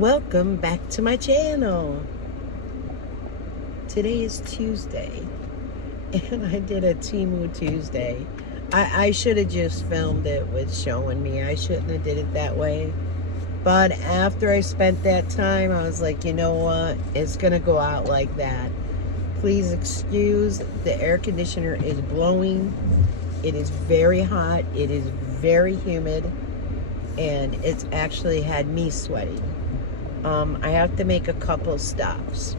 Welcome back to my channel. Today is Tuesday, and I did a Temu Tuesday. I should have just filmed it with showing me. I shouldn't have did it that way. But after I spent that time, I was like, you know what? It's going to go out like that. Please excuse, the air conditioner is blowing. It is very hot. It is very humid. And it's actually had me sweating. I have to make a couple stops.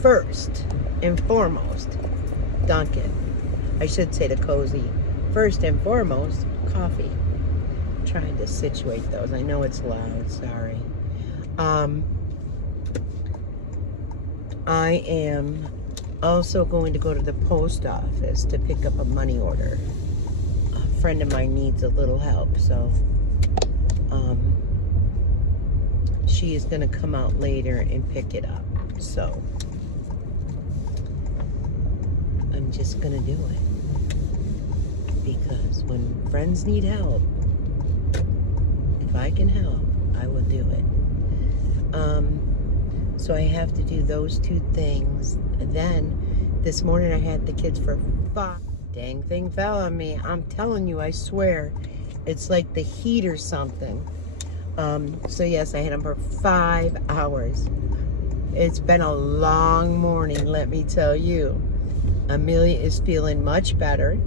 First and foremost, Dunkin'. I should say the Cozy. First and foremost, coffee. I'm trying to situate those. I know it's loud, sorry. I am also going to go to the post office to pick up a money order. A friend of mine needs a little help, so she is going to come out later and pick it up. So I'm just going to do it. Because when friends need help, if I can help, I will do it. So I have to do those two things. And then this morning I had the kids for 5. Dang thing fell on me. I'm telling you, I swear. It's like the heat or something. So yes, I had them for 5 hours. It's been a long morning, let me tell you. Amelia is feeling much better.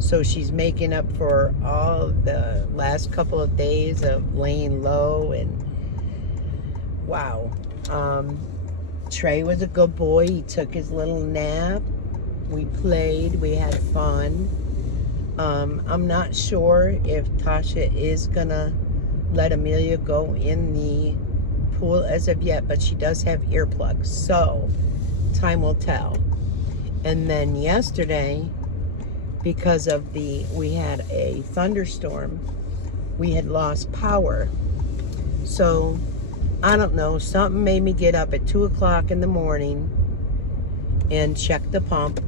So she's making up for all the last couple of days of laying low, and wow. Trey was a good boy. He took his little nap. We played, we had fun. I'm not sure if Tasha is gonna let Amelia go in the pool as of yet, but she does have earplugs, so time will tell. And then yesterday, because of we had a thunderstorm, we had lost power. So I don't know, something made me get up at 2 o'clock in the morning and check the pump.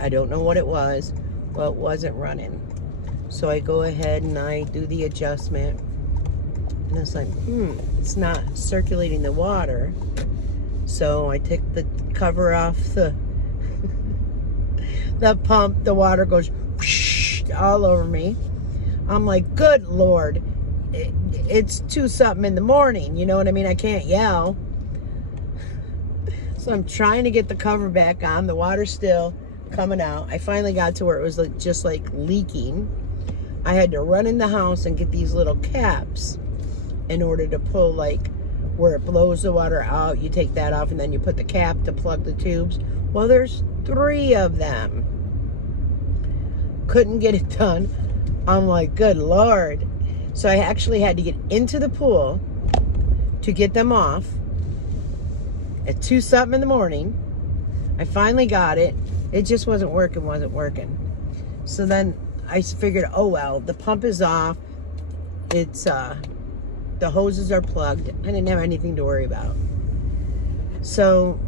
I don't know what it was. Well, it wasn't running. So I go ahead and I do the adjustment. And it's like, it's not circulating the water. So I take the cover off the pump. The water goes whoosh, all over me. I'm like, good Lord. It's 2 something in the morning. You know what I mean? I can't yell. So I'm trying to get the cover back on. The water's still coming out. I finally got to where it was like just like leaking. I had to run in the house and get these little caps in order to pull, like where it blows the water out. You take that off and then you put the cap to plug the tubes. Well, there's 3 of them. Couldn't get it done. I'm like, good Lord. So I actually had to get into the pool to get them off at 2 something in the morning. I finally got it. It just wasn't working. So then I figured, oh well, the pump is off. It's, the hoses are plugged. I didn't have anything to worry about. So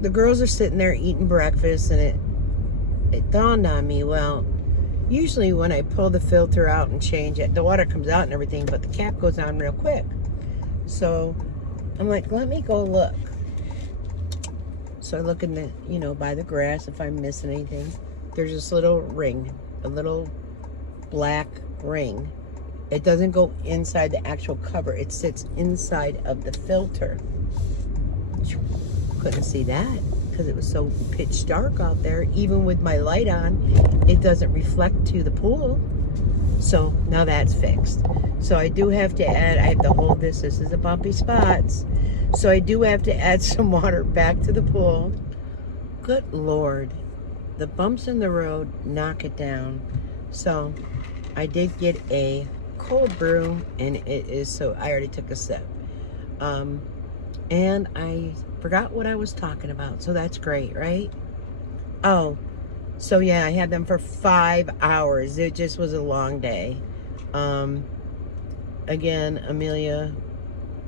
the girls are sitting there eating breakfast, and it dawned on me, well, usually when I pull the filter out and change it, the water comes out and everything, but the cap goes on real quick. So I'm like, let me go look. So I look in the, by the grass if I'm missing anything. There's this little ring, a little black ring. It doesn't go inside the actual cover. It sits inside of the filter. Couldn't see that because it was so pitch dark out there. Even with my light on, it doesn't reflect to the pool. So now that's fixed. So I do have to add, I have to hold this. This is a bumpy spots. So I do have to add some water back to the pool. Good Lord. The bumps in the road knock it down. So I did get a cold brew, and it is so, I already took a sip. And I forgot what I was talking about. So that's great, right? Oh, so yeah, I had them for 5 hours. It just was a long day. Again, Amelia,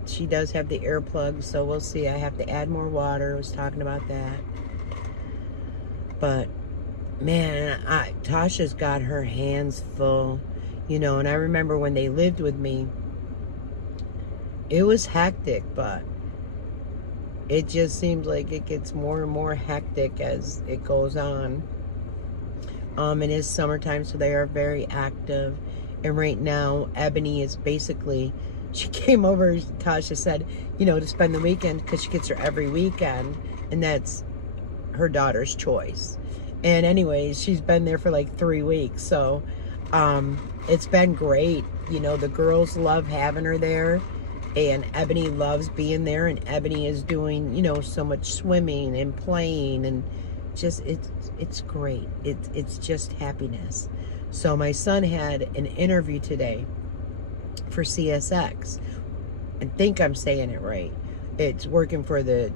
she does have the earplugs, so we'll see. I have to add more water. I was talking about that. But man, Tasha's got her hands full, and I remember when they lived with me, it was hectic, but it just seems like it gets more and more hectic as it goes on. It is summertime, so they are very active. And right now, Ebony is basically, she came over, Tasha said, you know, to spend the weekend, because she gets her every weekend, and that's her daughter's choice. And anyways, she's been there for like 3 weeks, so it's been great. You know, the girls love having her there, and Ebony loves being there, and Ebony is doing, you know, so much swimming and playing, and just, it's great. It's just happiness. So my son had an interview today for CSX. I think I'm saying it right. It's working for the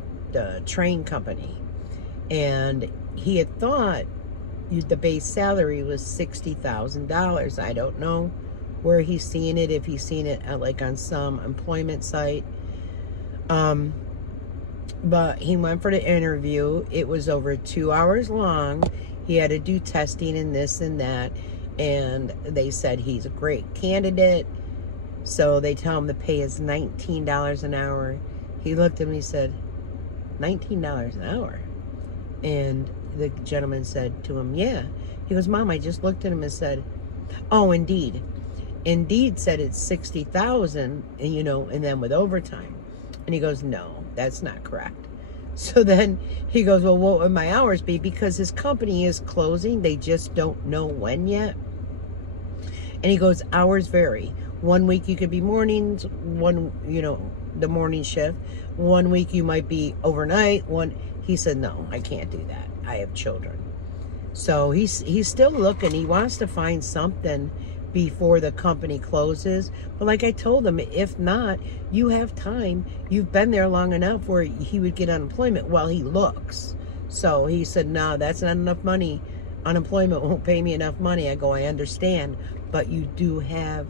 train company. And he had thought the base salary was $60,000. I don't know where he's seen it, if he's seen it at, like, on some employment site. But he went for the interview. It was over 2 hours long. He had to do testing and this and that. And they said he's a great candidate. So they tell him the pay is $19 an hour. He looked at me and said, $19 an hour? And the gentleman said to him, yeah. He goes, Mom, I just looked at him and said, oh, Indeed. Indeed said it's $60,000, you know, and then with overtime. And he goes, no, that's not correct. So then he goes, well, what would my hours be? Because his company is closing. They just don't know when yet. And he goes, hours vary. 1 week you could be mornings, you know, the morning shift. 1 week you might be overnight. He said, no, I can't do that. I have children. So he's still looking. He wants to find something before the company closes. But like I told him, if not, you have time. You've been there long enough where he would get unemployment while he looks. So he said, no, that's not enough money. Unemployment won't pay me enough money. I go, I understand. But you do have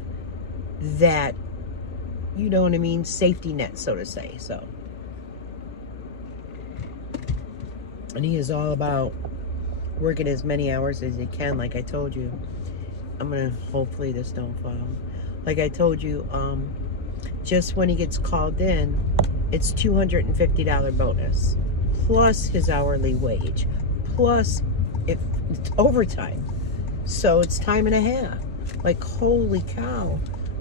that, you know what I mean, safety net, so to say. So, and he is all about working as many hours as he can. Like I told you, I'm gonna, hopefully this don't fall. Like I told you, just when he gets called in, it's $250 bonus, plus his hourly wage, plus if it's overtime. So it's time and a half. Like, holy cow.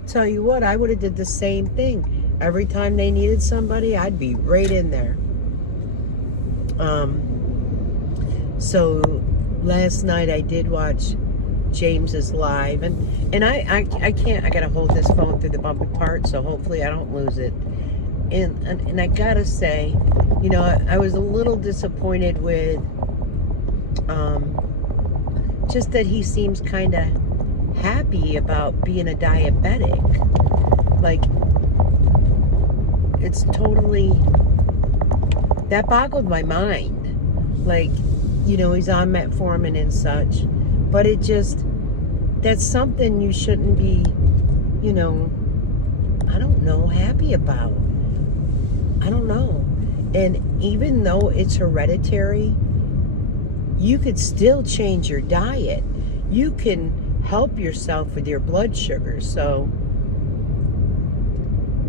Tell you what, I would have did the same thing. Every time they needed somebody, I'd be right in there. So last night I did watch James's live, and I can't, I gotta hold this phone through the bumpy part, so hopefully I don't lose it. And I gotta say, you know, I was a little disappointed with just that he seems kind of happy about being a diabetic. Like, it's totally, that boggled my mind. Like, you know, he's on metformin and such, but it just, that's something you shouldn't be, you know, I don't know, happy about. I don't know. And even though it's hereditary, you could still change your diet. You can help yourself with your blood sugar. So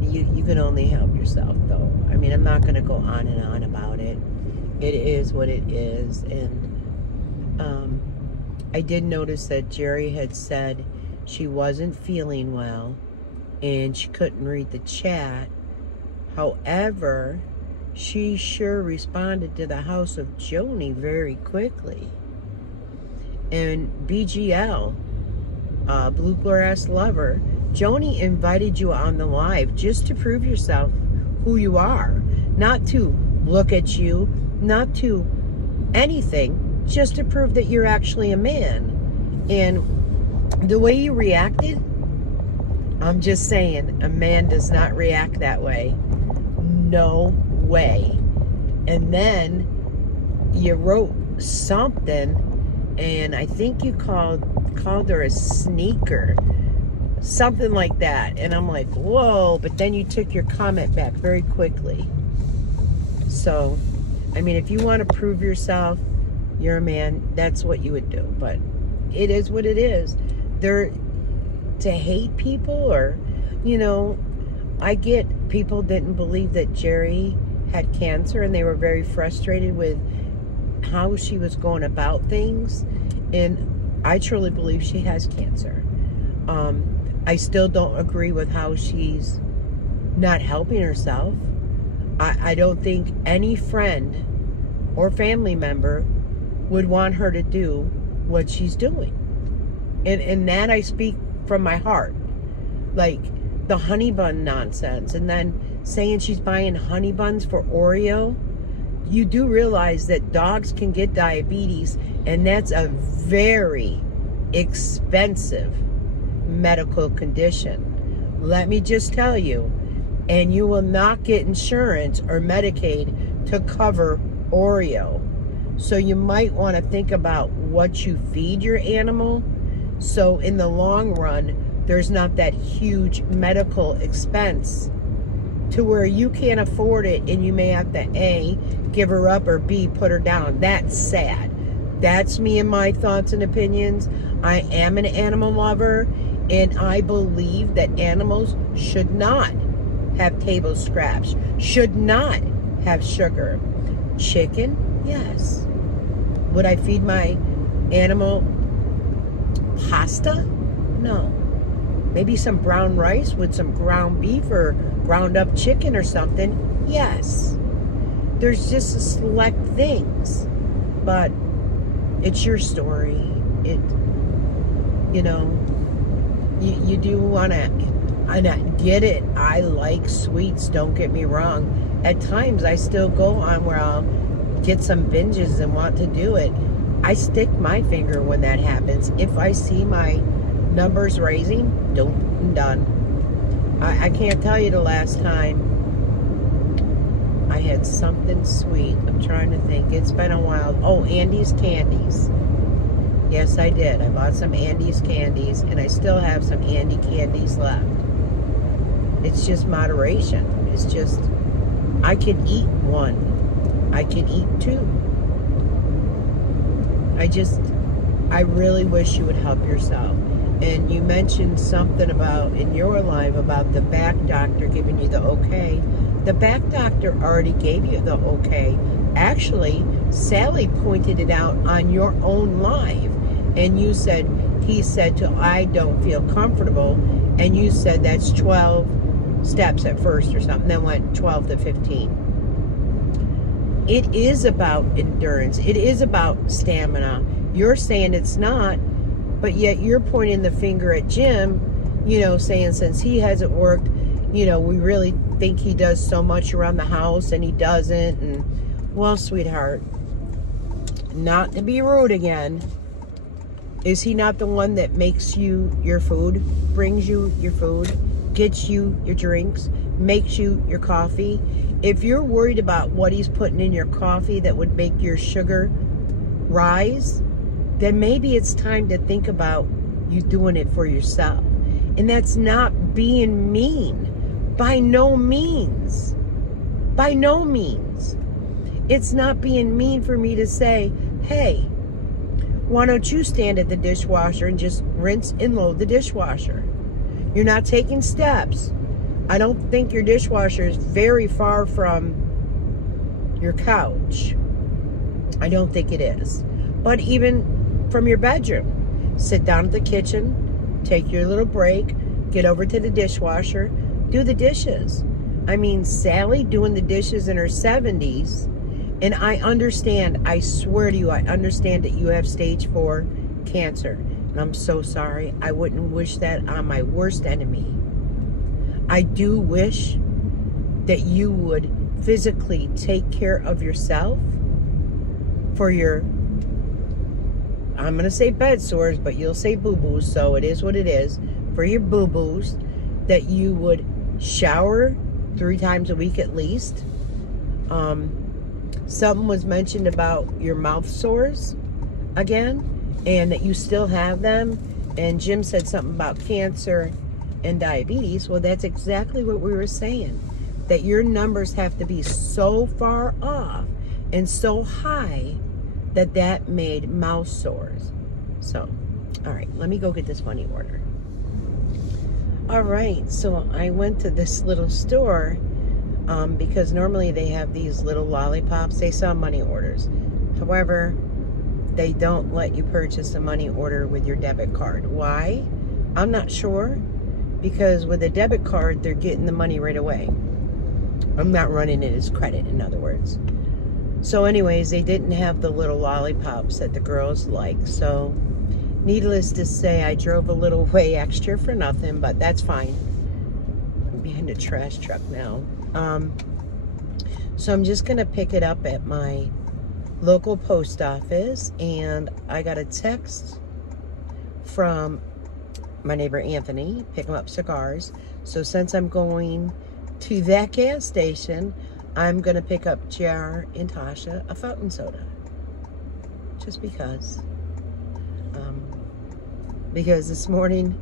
you can only help yourself, though. I mean, I'm not going to go on and on about it. It is what it is. And I did notice that Jerry had said she wasn't feeling well and she couldn't read the chat. However, she sure responded to the House of Joni very quickly. And BGL, Bluegrass Lover, Joni invited you on the live just to prove yourself who you are. Not to look at you, not to anything, just to prove that you're actually a man. And the way you reacted, I'm just saying, a man does not react that way. No way. And then you wrote something, and I think you called her a sneaker, something like that. And I'm like, whoa. But then you took your comment back very quickly. So, I mean, if you want to prove yourself, you're a man, that's what you would do. But it is what it is. To hate people, or, you know, I get people didn't believe that Jerry had cancer, and they were very frustrated with how she was going about things. And I truly believe she has cancer. I still don't agree with how she's not helping herself. I don't think any friend or family member would want her to do what she's doing. And that I speak from my heart. Like the honey bun nonsense, and then saying she's buying honey buns for Oreo. You do realize that dogs can get diabetes, and that's a very expensive medical condition. Let me just tell you, and you will not get insurance or Medicaid to cover Oreo. So you might want to think about what you feed your animal. So in the long run, there's not that huge medical expense to where you can't afford it, and you may have to A, give her up, or B, put her down. That's sad. That's me and my thoughts and opinions. I am an animal lover, and I believe that animals should not have table scraps, should not have sugar. Chicken, yes. Would I feed my animal pasta? No. Maybe some brown rice with some ground beef or ground up chicken or something? Yes. There's just select things. But it's your story. You do want to, and I get it. I like sweets, don't get me wrong. At times I still go on where I'll get some binges and want to do it. I stick my finger when that happens. If I see my numbers raising, I'm done. I can't tell you the last time I had something sweet. I'm trying to think. It's been a while. Oh, Andy's candies. Yes, I did. I bought some Andy's candies, and I still have some Andy candies left. It's just moderation. It's just, I can eat one. I can eat two. I really wish you would help yourself. And you mentioned something about, in your life, about the back doctor giving you the okay. The back doctor already gave you the okay. Actually, Sally pointed it out on your own live. And you said, he said to, I don't feel comfortable. And you said that's 12 steps at first or something. Then went 12 to 15. It is about endurance. It is about stamina. You're saying it's not, but yet you're pointing the finger at Jim, saying since he hasn't worked, we really think he does so much around the house, and he doesn't. And, well, sweetheart, not to be rude again, is he not the one that makes you your food, brings you your food, gets you your drinks, makes you your coffee? If you're worried about what he's putting in your coffee that would make your sugar rise, then maybe it's time to think about you doing it for yourself. And that's not being mean. By no means. By no means. It's not being mean for me to say, hey, why don't you stand at the dishwasher and just rinse and load the dishwasher? You're not taking steps. I don't think your dishwasher is very far from your couch. I don't think it is. But even from your bedroom, sit down at the kitchen, take your little break, get over to the dishwasher, do the dishes. I mean, Sally doing the dishes in her 70s, and I understand, I swear to you, I understand that you have stage 4 cancer. And I'm so sorry. I wouldn't wish that on my worst enemy. I do wish that you would physically take care of yourself for your, I'm going to say bed sores, but you'll say boo-boos, so it is what it is. For your boo-boos, that you would shower 3 times a week at least. Something was mentioned about your mouth sores again, and that you still have them. And Jim said something about cancer and diabetes. Well, that's exactly what we were saying, that your numbers have to be so far off and so high that made mouth sores. So, all right, let me go get this money order. All right, so I went to this little store because normally they have these little lollipops. They sell money orders. However, they don't let you purchase a money order with your debit card. Why? I'm not sure. Because with a debit card, they're getting the money right away. I'm not running it as credit, in other words. So anyways, they didn't have the little lollipops that the girls like. So needless to say, I drove a little way extra for nothing, but that's fine. I'm behind a trash truck now. So I'm just going to pick it up at my local post office, and I got a text from my neighbor Anthony, pick him up cigars. So since I'm going to that gas station, I'm going to pick up JR and Tasha a fountain soda. Just because. Because this morning,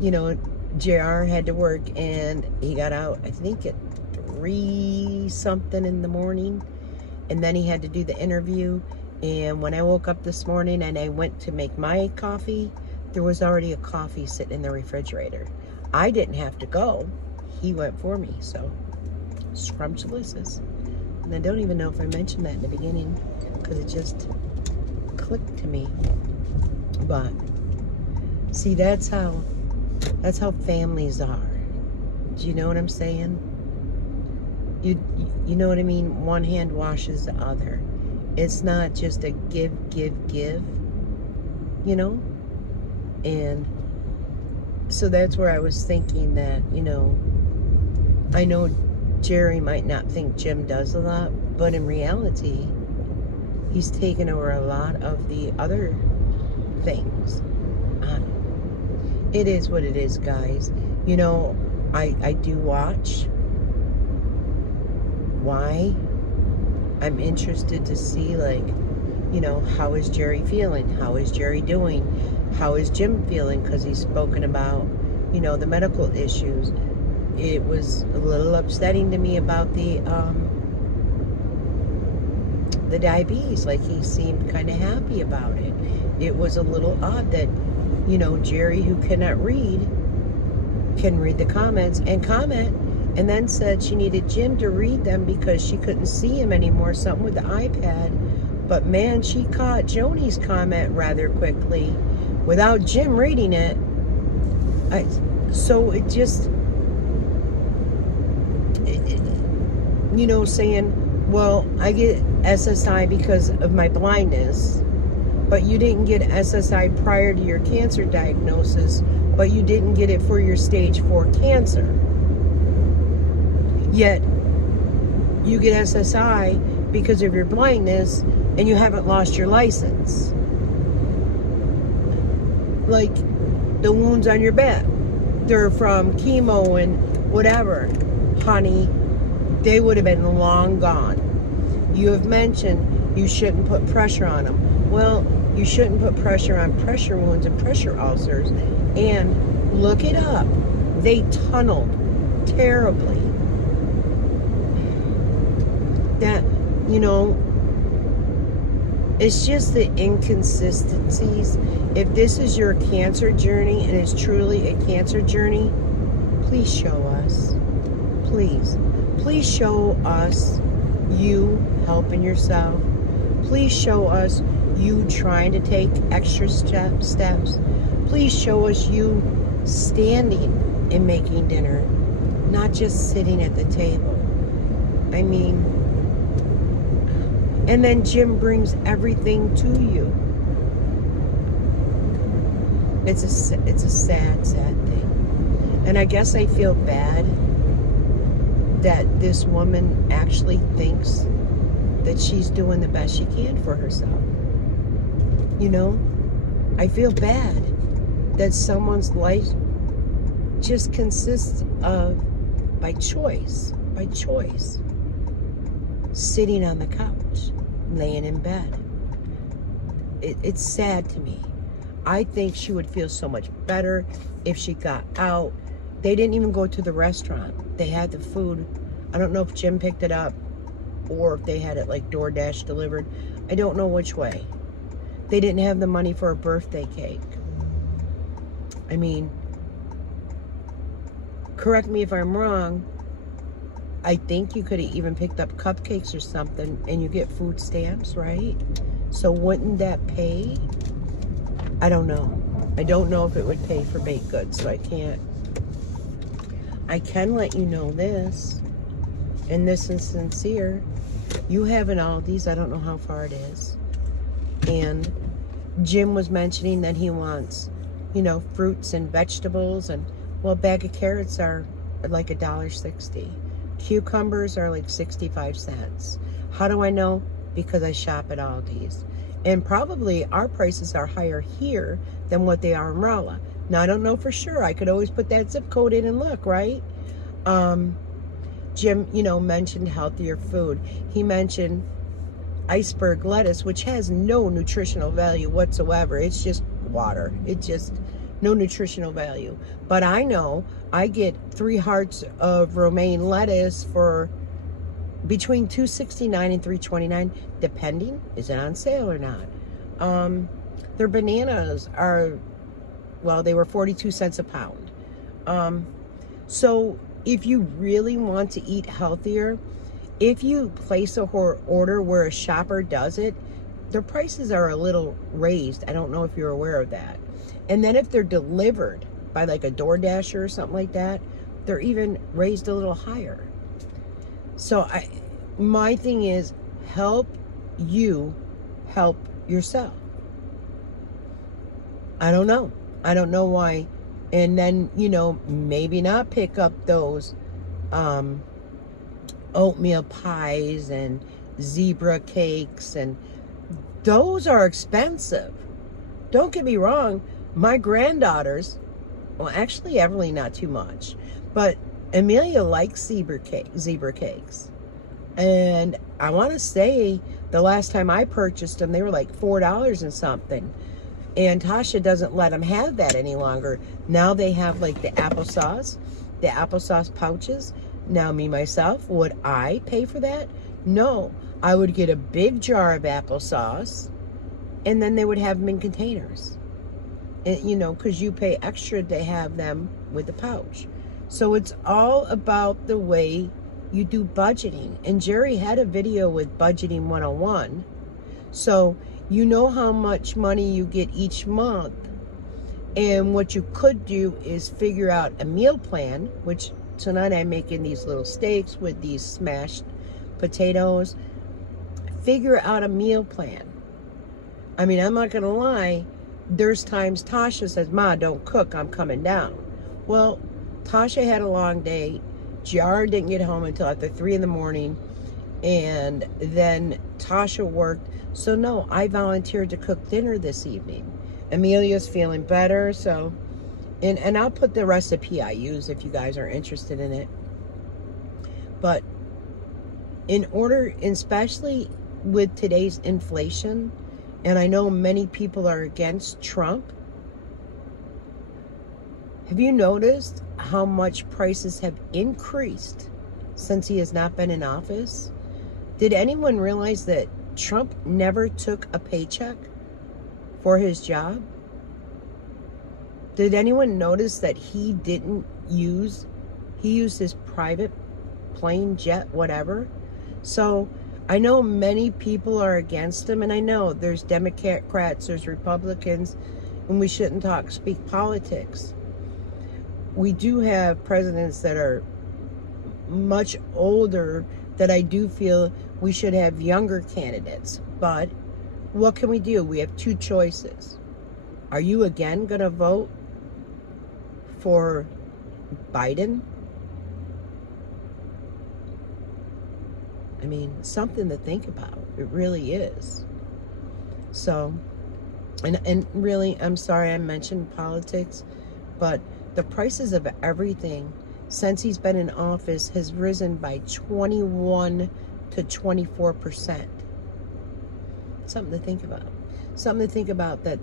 you know, JR had to work and he got out, I think at 3 something in the morning. And then he had to do the interview. And when I woke up this morning and I went to make my coffee, there was already a coffee sitting in the refrigerator. I didn't have to go. He went for me, so scrumptious. And I don't even know if I mentioned that in the beginning because it just clicked to me. But see, that's how families are. Do you know what I'm saying? You know what I mean? One hand washes the other. It's not just a give, you know? And so that's where I was thinking that, you know, I know Jerry might not think Jim does a lot, but in reality, he's taken over a lot of the other things. It is what it is, guys. You know, I do watch. Why? I'm interested to see, like, you know, how is Jerry feeling? How is Jerry doing? How is Jim feeling? Because he's spoken about, you know, the medical issues. It was a little upsetting to me about the diabetes. Like, he seemed kind of happy about it. It was a little odd that, you know, Jerry, who cannot read, can read the comments and comment, and then said she needed Jim to read them because she couldn't see him anymore, something with the iPad. But man, she caught Joni's comment rather quickly without Jim reading it. So it just, you know, saying, well, I get SSI because of my blindness, but you didn't get SSI prior to your cancer diagnosis, but you didn't get it for your stage 4 cancer. Yet, you get SSI because of your blindness, and you haven't lost your license. Like, the wounds on your back, they're from chemo and whatever. Honey, they would have been long gone. You have mentioned you shouldn't put pressure on them. Well, you shouldn't put pressure on pressure wounds and pressure ulcers. And look it up. They tunneled terribly. That, you know, it's just the inconsistencies. If this is your cancer journey and it's truly a cancer journey, please show us. Please. Please show us you helping yourself. Please show us you trying to take extra steps. Please show us you standing and making dinner, not just sitting at the table. I mean, and then Jim brings everything to you. It's a sad, sad thing. And I guess I feel bad that this woman actually thinks that she's doing the best she can for herself. You know, I feel bad that someone's life just consists of, by choice, sitting on the couch, laying in bed. It's sad to me. I think she would feel so much better if she got out. They didn't even go to the restaurant. They had the food. I don't know if Jim picked it up or if they had it like DoorDash delivered. I don't know which way. They didn't have the money for a birthday cake. I mean, correct me if I'm wrong, I think you could have even picked up cupcakes or something, and you get food stamps, right? So wouldn't that pay? I don't know. I don't know if it would pay for baked goods, so I can't. I can let you know this, and this is sincere. You have an Aldi's, I don't know how far it is. And Jim was mentioning that he wants, you know, fruits and vegetables, and well, a bag of carrots are like $1.60. Cucumbers are like 65 cents. How do I know? Because I shop at Aldi's. And probably our prices are higher here than what they are in Rolla. Now, I don't know for sure. I could always put that zip code in and look, right? Jim, you know, mentioned healthier food. He mentioned iceberg lettuce, which has no nutritional value whatsoever. It's just water. It's just no nutritional value. But I know I get 3 hearts of romaine lettuce for between $2.69 and $3.29, depending, is it on sale or not. Their bananas are, well, they were 42 cents a pound. So if you really want to eat healthier, if you place a order where a shopper does it, their prices are a little raised. I don't know if you're aware of that. And then if they're delivered by like a DoorDasher or something like that, they're even raised a little higher. So my thing is, help you help yourself. I don't know. I don't know why. And then, you know, maybe not pick up those oatmeal pies and zebra cakes, and those are expensive. Don't get me wrong. My granddaughters, well, actually, Everly, not too much, but Amelia likes zebra cakes. And I want to say the last time I purchased them, they were like $4 and something. And Tasha doesn't let them have that any longer. Now they have like the applesauce pouches. Now me, myself, would I pay for that? No. I would get a big jar of applesauce, and then they would have them in containers. And, you know, because you pay extra to have them with the pouch. So it's all about the way you do budgeting. And Jerry had a video with Budgeting 101. So you know how much money you get each month. And what you could do is figure out a meal plan, which tonight I'm making these little steaks with these smashed potatoes. Figure out a meal plan. I mean, I'm not going to lie. There's times Tasha says, Ma, don't cook, I'm coming down. Well, Tasha had a long day. JR didn't get home until after 3 in the morning. And then Tasha worked. So no, I volunteered to cook dinner this evening. Amelia's feeling better, so, and I'll put the recipe I use if you guys are interested in it. But in order, especially with today's inflation, and I know many people are against Trump, have you noticed how much prices have increased since he has not been in office? Did anyone realize that Trump never took a paycheck for his job? Did anyone notice that he used his private plane, jet, whatever? So I know many people are against him, and I know there's Democrats, there's Republicans, and we shouldn't speak politics. We do have presidents that are much older that I do feel we should have younger candidates. But what can we do? We have 2 choices. Are you again going to vote for Biden? I mean, something to think about. It really is. So, and really, I'm sorry I mentioned politics, but the prices of everything since he's been in office has risen by 21 to 24%. Something to think about. Something to think about, that,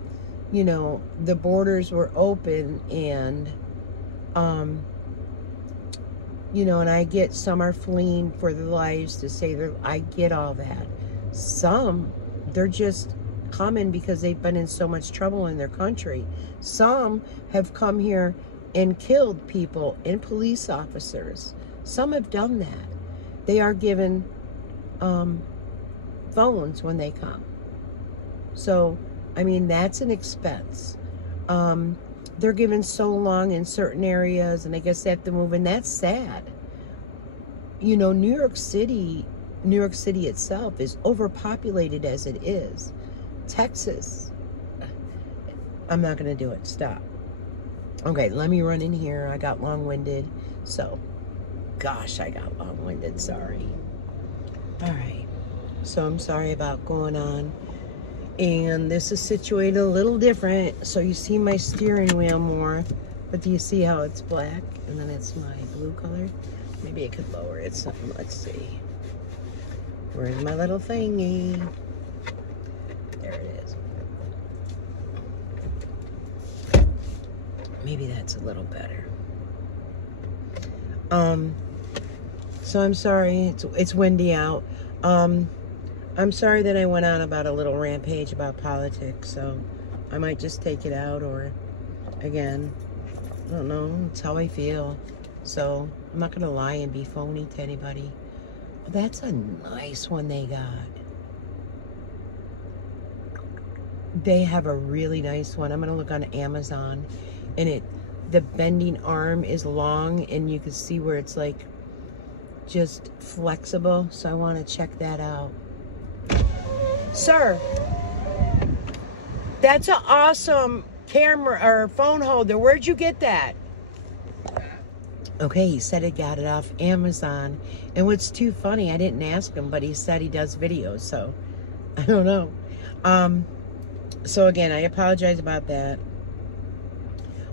you know, the borders were open, and you know, and I get some are fleeing for their lives to say I get all that. Some, they're just coming because they've been in so much trouble in their country. Some have come here and killed people and police officers. Some have done that. They are given phones when they come. So, I mean, that's an expense. They're given so long in certain areas, and I guess they have to move, and that's sad. You know, New York City itself is overpopulated as it is. Texas, I'm not going to do it. Stop. Okay, let me run in here. I got long-winded. So, gosh, I got long-winded. Sorry. All right. So, I'm sorry about going on. And this is situated a little different. So, you see my steering wheel more. But do you see how it's black? And then it's my blue color. Maybe I could lower it something. Let's see. Where's my little thingy? There it is. Maybe that's a little better. So I'm sorry. It's windy out. I'm sorry that I went on about a little rampage about politics. So I might just take it out, or again, I don't know. It's how I feel. So I'm not gonna lie and be phony to anybody. Oh, that's a nice one they got. They have a really nice one. I'm gonna look on Amazon, and the bending arm is long, and you can see where it's like just flexible. So I want to check that out. Sir, that's an awesome camera or phone holder. Where'd you get that? Okay, he said he got it off Amazon. And what's too funny, I didn't ask him, but he said he does videos, so I don't know. So again, I apologize about that.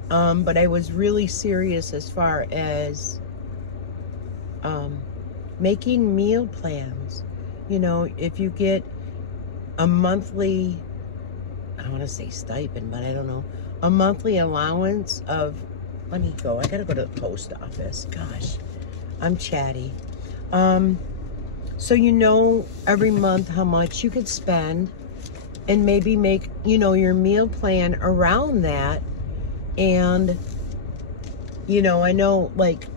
But I was really serious as far as making meal plans. You know, if you get a monthly, I don't want to say stipend, but I don't know, a monthly allowance of, let me go. I got to go to the post office. Gosh, I'm chatty. So you know every month how much you could spend, and maybe make, you know, your meal plan around that. And, you know, I know, like,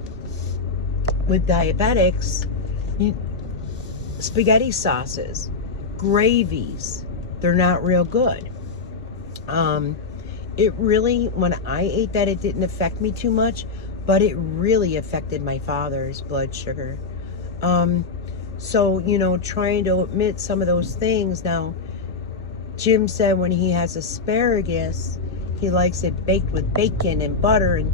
with diabetics, spaghetti sauces, gravies, they're not real good. It really, when I ate that, it didn't affect me too much, but it really affected my father's blood sugar. So, you know, trying to omit some of those things. Now, Jim said when he has asparagus, he likes it baked with bacon and butter, and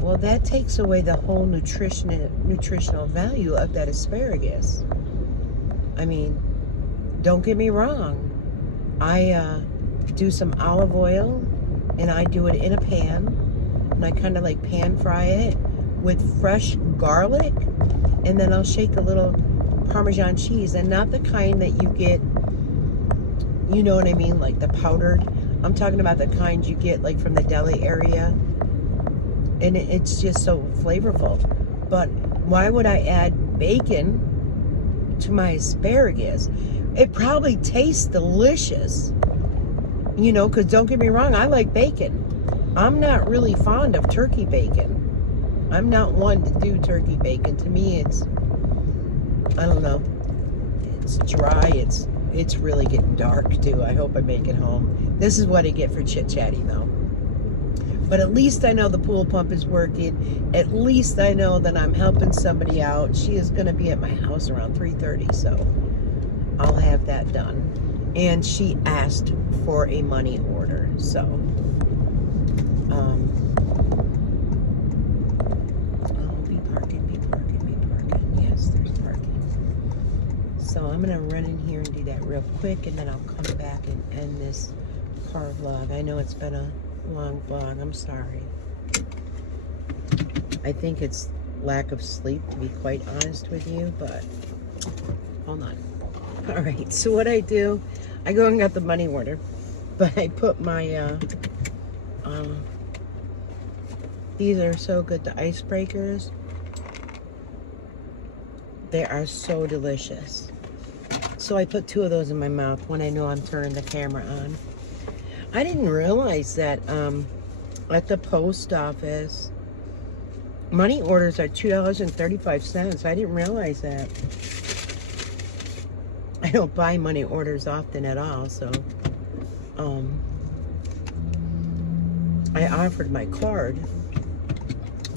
well, that takes away the whole nutritional value of that asparagus. I mean, don't get me wrong. I do some olive oil, and I do it in a pan, and I kind of like pan fry it with fresh garlic, and then I'll shake a little Parmesan cheese, and not the kind that you get, you know what I mean, like the powdered. I'm talking about the kind you get like from the deli area, and it's just so flavorful. But why would I add bacon to my asparagus? It probably tastes delicious, you know, because don't get me wrong, I like bacon. I'm not really fond of turkey bacon. I'm not one to do turkey bacon. To me, it's, I don't know, it's dry, it's really getting dark too. I hope I make it home. This is what I get for chit-chatting though. But at least I know the pool pump is working. At least I know that I'm helping somebody out. She is going to be at my house around 3:30, so I'll have that done. And she asked for a money order, so be parking. Yes, there's parking. So I'm gonna run in here and do that real quick, and then I'll come back and end this car vlog. I know it's been a long vlog. I'm sorry. I think it's lack of sleep, to be quite honest with you, but hold on. All right, so what I do, I go and got the money order, but I put my these are so good, the icebreakers. They are so delicious. So I put 2 of those in my mouth when I know I'm turning the camera on. I didn't realize that at the post office. Money orders are $2.35. I didn't realize that. I don't buy money orders often at all, so I offered my card,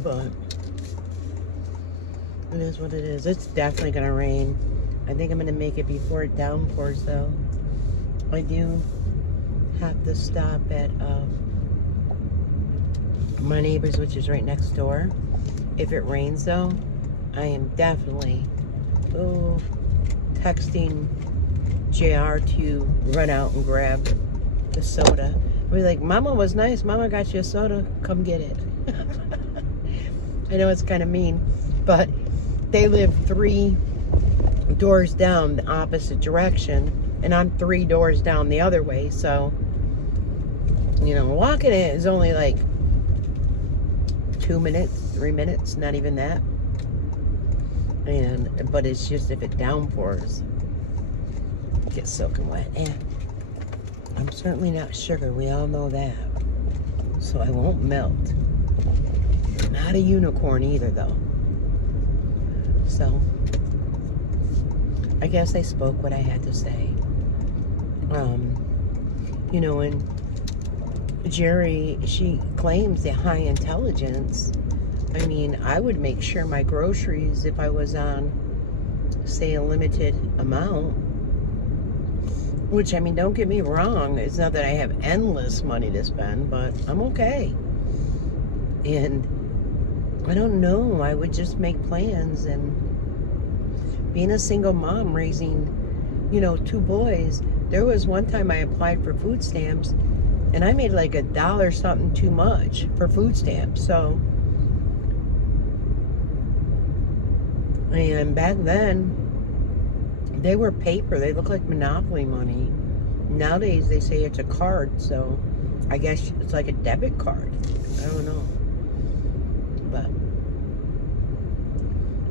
but it is what it is. It's definitely gonna rain. I think I'm gonna make it before it downpours, though. I do have to stop at my neighbor's, which is right next door. If it rains, though, I am definitely texting JR to run out and grab the soda. We're like, Mama was nice. Mama got you a soda. Come get it. I know it's kind of mean, but they live 3 doors down the opposite direction, and I'm 3 doors down the other way. So, you know, walking it is only like 2 minutes, 3 minutes, not even that. But it's just if it downpours, it gets soaking wet. And I'm certainly not sugar. We all know that. So I won't melt. Not a unicorn either, though. So I guess I spoke what I had to say. You know, and Jerry, she claims the high intelligence. I mean, I would make sure my groceries, if I was on, say, a limited amount, which, I mean, don't get me wrong, it's not that I have endless money to spend, but I'm okay. And I don't know, I would just make plans. And being a single mom raising, you know, 2 boys, there was one time I applied for food stamps, and I made like $1 something too much for food stamps. So, and back then, they were paper. They look like Monopoly money. Nowadays, they say it's a card, so I guess it's like a debit card. I don't know. But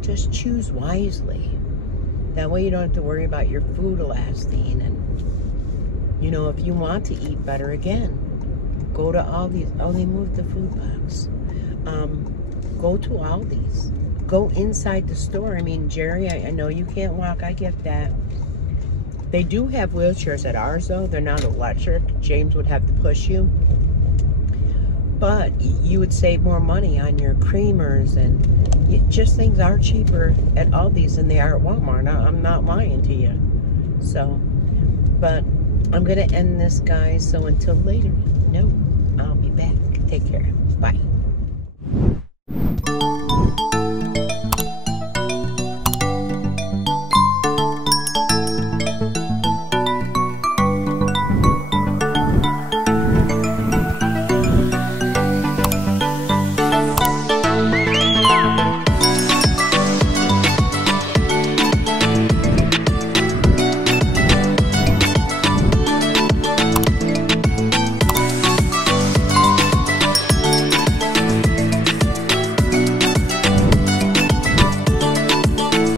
just choose wisely. That way you don't have to worry about your food lasting. And, you know, if you want to eat better, again, go to Aldi's. Oh, they moved the food box. Go to Aldi's. Go inside the store. I mean, Jerry, I know you can't walk. I get that. They do have wheelchairs at ours, though. They're not electric. James would have to push you. But you would save more money on your creamers, and just things are cheaper at Aldi's than they are at Walmart. I'm not lying to you. So, but I'm going to end this, guys. So until later, no, I'll be back. Take care. Bye.